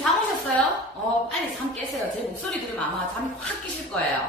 잠 오셨어요? 어, 빨리 잠 깨세요. 제 목소리 들으면 아마 잠이 확 깨실 거예요.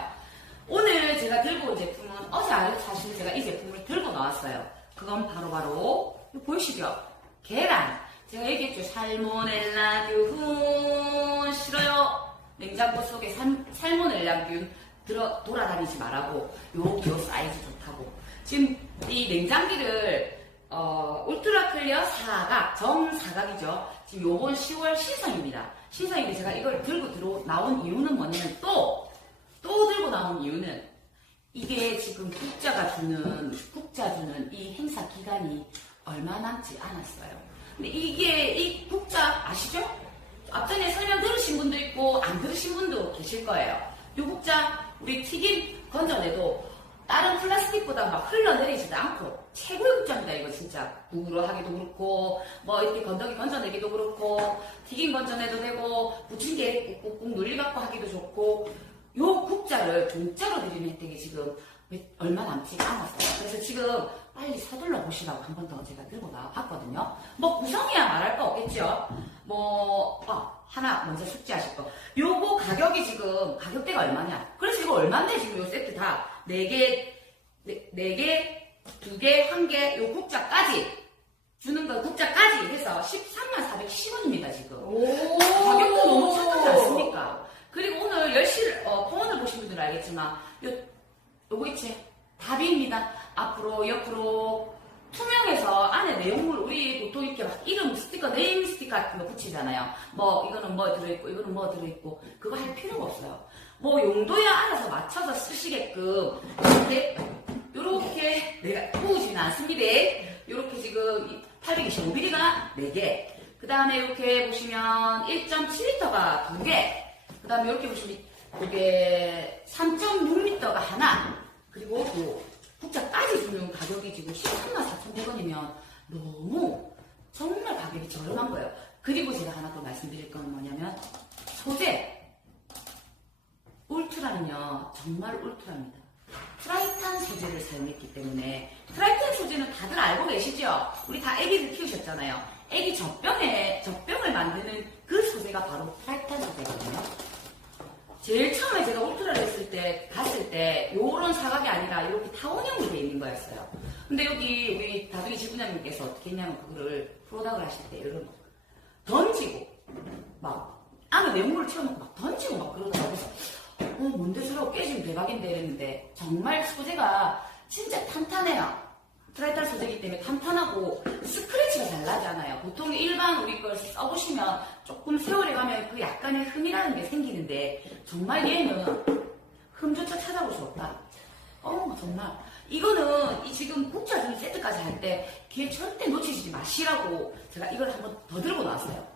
오늘 제가 들고 온 제품은 어제 알- 사실 제가 이 제품을 들고 나왔어요. 그건 바로바로 이거 보이시죠? 계란. 제가 얘기했죠. 살모넬라균 싫어요. 냉장고 속에 산- 살모넬라균 들어 돌아다니지 말라고. 요, 요 사이즈 좋다고. 지금 이 냉장기를 어, 울트라 클리어 사각, 정사각이죠. 지금 요번 10월 신상입니다. 신상인데 제가 이걸 들고 들어 나온 이유는 뭐냐면 또, 또 들고 나온 이유는 이게 지금 국자가 주는, 국자 주는 이 행사 기간이 얼마 남지 않았어요. 근데 이게, 이 국자 아시죠? 앞전에 설명 들으신 분도 있고, 안 들으신 분도 계실 거예요. 이 국자, 우리 튀김 건져내도 다른 플라스틱보다 막 흘러내리지도 않고, 최고의 국자입니다, 이거 진짜. 국으로 하기도 그렇고, 뭐 이렇게 건더기 건져내기도 그렇고, 튀김 건져내도 되고, 부침개 꾹꾹 눌리 갖고 하기도 좋고, 요 국자를 공짜로 드리는 혜택이 지금 몇- 얼마 남지 않았어요. 그래서 지금 빨리 서둘러 보시라고 한 번 더 제가 들고 나왔거든요. 뭐 구성이야 말할 거 없겠죠. 뭐 아, 하나 먼저 숙지하실 거. 요거 가격이 지금 가격대가 얼마냐? 그래서 이거 얼마인데 지금 요 세트 다네 개, 네, 네 개, 두 개, 한 개, 요 국자까지 주는 거 국자까지 해서 13만 410원입니다 지금. 오. 가격도 너무 착하지 않습니까? 그리고 오늘 10시, 어, 포원을 보신 분들은 알겠지만, 요, 요거 있지? 답입니다. 앞으로, 옆으로, 투명해서 안에 내용물, 우리 보통 이렇게 막 이름 스티커, 네임 스티커 같은 거 붙이잖아요. 뭐, 이거는 뭐 들어있고, 이거는 뭐 들어있고, 그거 할 필요가 없어요. 뭐, 용도야 알아서 맞춰서 쓰시게끔, 근데, 요렇게, 내가 꾸우지는 않습니다. 요렇게 지금 825ml가 4개, 그 다음에 이렇게 보시면 1.7L가 2개, 그 다음에 이렇게 보시면 이게 3.6L가 하나, 그리고 또 국자까지 주는 가격이 지금 13만 4,100원이면 너무 정말 가격이 저렴한 거예요. 그리고 제가 하나 더 말씀드릴 건 뭐냐면 소재. 울트라는요, 정말 울트라입니다. 트라이탄 소재를 사용했기 때문에 트라이탄 소재는 다들 알고 계시죠? 우리 다 아기를 키우셨잖아요. 아기 젖병에 젖병을 만드는 그 소재가 바로 트라이탄 소재거든요. 제일 처음에 제가 울트라를 했을 때 갔을 때 요런 사각이 아니라 이렇게 타원형으로 되어 있는 거였어요. 근데 여기 우리 다둥이 지부장님께서 어떻게 했냐면 그거를 프로덕을 하실 때 이런 거 던지고 막 안에 내용물을 채워놓고 막 던지고 막 그러더라고요. 어, 뭔데 저러고 깨지면 대박인데 이랬는데 정말 소재가 진짜 탄탄해요. 트라이탈 소재이기 때문에 탄탄하고 스크래치가 잘 나잖아요. 보통 일반 우리 걸 써보시면 조금 세월이 가면 그 약간의 흠이라는 게 생기는데 정말 얘는 흠조차 찾아볼 수 없다. 어 정말 이거는 이 지금 국자 준 세트까지 할 때 기회 절대 놓치지 마시라고 제가 이걸 한번 더 들고 나왔어요.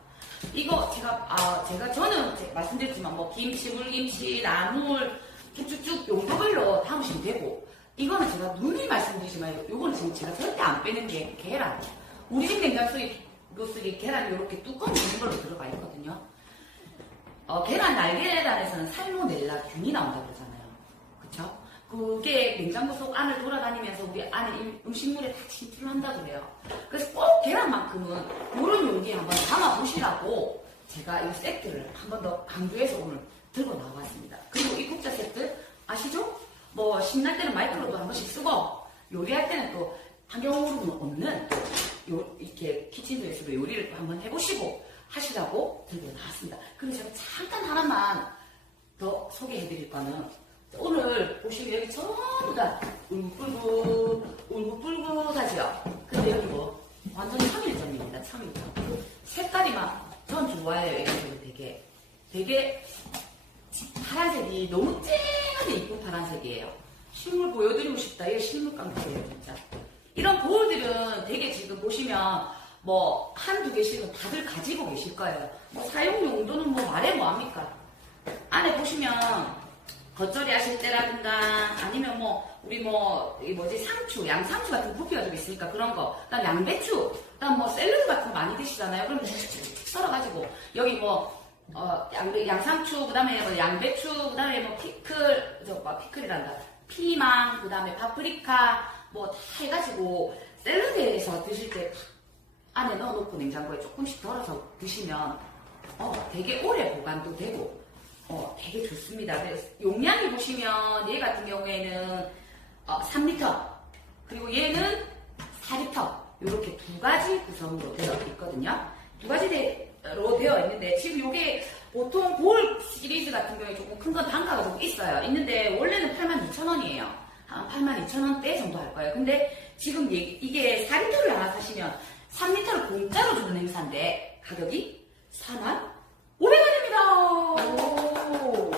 이거 제가 아 제가 저는 제- 말씀드렸지만 뭐 김치, 물김치, 나물 쭉쭉 용도별로 담으시면 되고 이거는 제가 누누이 말씀드리지만 요거는 지금 제가 절대 안 빼는 게 계란. 우리 집 냉장고에 요속에 계란이 이렇게 뚜껑 있는 걸로 들어가 있거든요. 어, 계란 날계란에서는 살모넬라 균이 나온다 그러잖아요. 그쵸? 그게 냉장고 속 안을 돌아다니면서 우리 안에 이 음식물에 다 침투를 한다 그래요. 그래서 꼭 계란만큼은 이런 용기에 한번 담아보시라고 제가 이 세트를 한 번 더 강조해서 오늘 들고 나왔습니다. 그리고 이 국자 세트 아시죠? 뭐 신날 때는 마이크로도 한 번씩 쓰고 요리할 때는 또 환경오염은 없는 요, 이렇게 키친도에서도 요리를 또 한번 해보시고 하시라고 들고 나왔습니다. 그리고 제가 잠깐 하나만 더 소개해드릴 거는 오늘 보시면 여기 전부 다 울긋불긋 울긋불긋하죠? 근데 여기 뭐 완전 청일점입니다. 청일점. 색깔이 막 전 좋아해요. 이런 되게 되게 파란색이 너무 쨍 하게 이쁜 파란색이에요. 실물 보여드리고 싶다. 이게 실물 깡패예요, 진짜. 이런 거울들은 되게 지금 보시면 뭐 한두 개씩은 다들 가지고 계실 거예요. 뭐 사용 용도는 뭐 말해 뭐합니까? 안에 보시면 겉절이 하실 때라든가 아니면 뭐 우리 뭐 이 뭐지 상추, 양상추 같은 부피가 좀 있으니까 그런 거. 그다음 양배추, 그다음 뭐 샐러드 같은 거 많이 드시잖아요. 그럼 썰어가지고 여기 뭐 어, 양, 양상추, 그 다음에 뭐 양배추, 그 다음에 뭐 피클, 저, 뭐 피클이란다. 피망, 그 다음에 파프리카, 뭐 다 해가지고 샐러드에서 드실 때 안에 넣어놓고 냉장고에 조금씩 덜어서 드시면 어, 되게 오래 보관도 되고 어, 되게 좋습니다. 용량이 보시면 얘 같은 경우에는 어, 3리터 그리고 얘는 4리터 이렇게 두 가지 구성으로 되어 있거든요. 두 가지 로 되어 있는데 지금 이게 보통 볼 시리즈 같은 경우에 조금 큰 건 단가가 조금 있어요. 있는데 원래는 82,000원이에요. 한 82,000원대 정도 할 거예요. 근데 지금 이- 이게 4리터를 하나 사시면 3리터를 공짜로 주는 행사인데 가격이 4만 500원입니다. 오.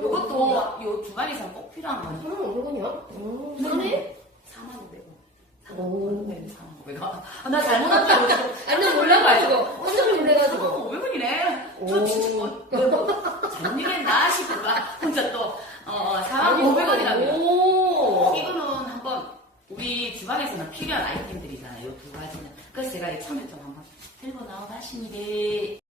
이것도 요 주말에서 꼭 필요한 거니. 3만 500원이야? 오, 싸네? 4만 500원. 4만 오. 500원. 4만 500원. 아, 나 잘못한 줄 알고. 아니, 나 몰라가지고. 500원이네. 저 오. 진짜 어, 잘못 일했나 싶어가 혼자 또 어, 4만 500원이라면 오. 이거는 한번 우리 주방에서는 필요한 아이템들이잖아요. 이두 가지는. 그래서 제가 이 처음에 좀 한번 들고 나와봤습니다.